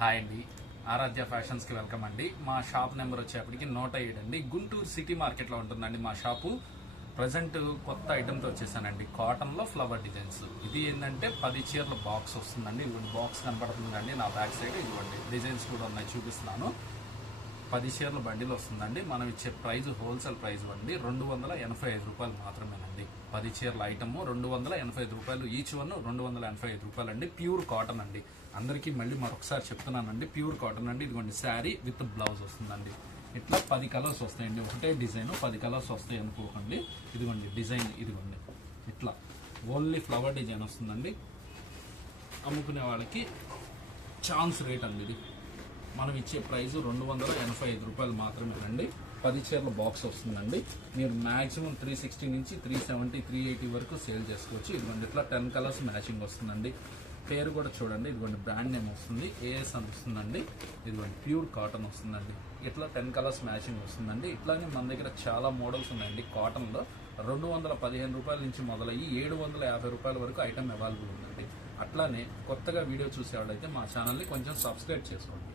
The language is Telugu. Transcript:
హాయ్ అండి, ఆరాధ్య ఫ్యాషన్స్కి వెల్కమ్ అండి. మా షాప్ నెంబర్ వచ్చేప్పటికి 107 అండి. గుంటూరు సిటీ మార్కెట్లో ఉంటుందండి మా షాపు. ప్రజెంట్ కొత్త ఐటమ్తో వచ్చేసానండి, కాటన్లో ఫ్లవర్ డిజైన్స్. ఇది ఏంటంటే 10 చీరల బాక్స్ వస్తుందండి. ఇదిగోండి బాక్స్ కనపడుతుందండి నా బ్యాక్ సైడ్. ఇదిగోండి డిజైన్స్ కూడా ఉన్నాయి, చూపిస్తున్నాను. 10 చీరల బండిల్ వస్తుందండి. మనం ఇచ్చే ప్రైస్ హోల్సేల్ ప్రైస్ అండి 285 రూపాయలు మాత్రమేనండి. 10 చీరల ఐటమ్ 285 రూపాయలు, ఈచ్ వన్ 285 రూపాయలు అండి. ప్యూర్ కాటన్ అండి. అందరికీ మళ్ళీ మరొకసారి చెప్తున్నానండి, ప్యూర్ కాటన్ అండి. ఇదిగోండి శారీ విత్ బ్లౌజ్ వస్తుందండి. ఇట్లా 10 కలర్స్ వస్తాయండి. ఒకటే డిజైన్ 10 కలర్స్ వస్తాయి అనుకోకండి. ఇదిగోండి డిజైన్, ఇదిగోండి ఇట్లా ఓన్లీ ఫ్లవర్ డిజైన్ వస్తుందండి. అమ్ముకునే వాళ్ళకి ఛాన్స్ రేట్ అండి ఇది. మనం ఇచ్చే ప్రైస్ 285 రూపాయలు మాత్రమేనండి. 10 చీరల బాక్స్ వస్తుందండి. మీరు మ్యాక్సిమం 360 నుంచి 370, 380 వరకు సేల్ చేసుకోవచ్చు. ఇదిగోండి ఇట్లా 10 కలర్స్ మ్యాచింగ్ వస్తుందండి. పేరు కూడా చూడండి, ఇదిగోండి బ్రాండ్ నేమ్ వస్తుంది, ఏఎస్ అని వస్తుందండి. ఇదిగోండి ప్యూర్ కాటన్ వస్తుందండి. ఇట్లా 10 కలర్స్ మ్యాచింగ్ వస్తుందండి. ఇట్లానే మన దగ్గర చాలా మోడల్స్ ఉన్నాయండి. కాటన్లో 215 రూపాయల నుంచి మొదలయ్యి 750 రూపాయల వరకు ఐటమ్ అవైలబుల్ ఉందండి. అట్లానే కొత్తగా వీడియో చూసేవాళ్ళైతే మా ఛానల్ని కొంచెం సబ్స్క్రైబ్ చేసుకోండి.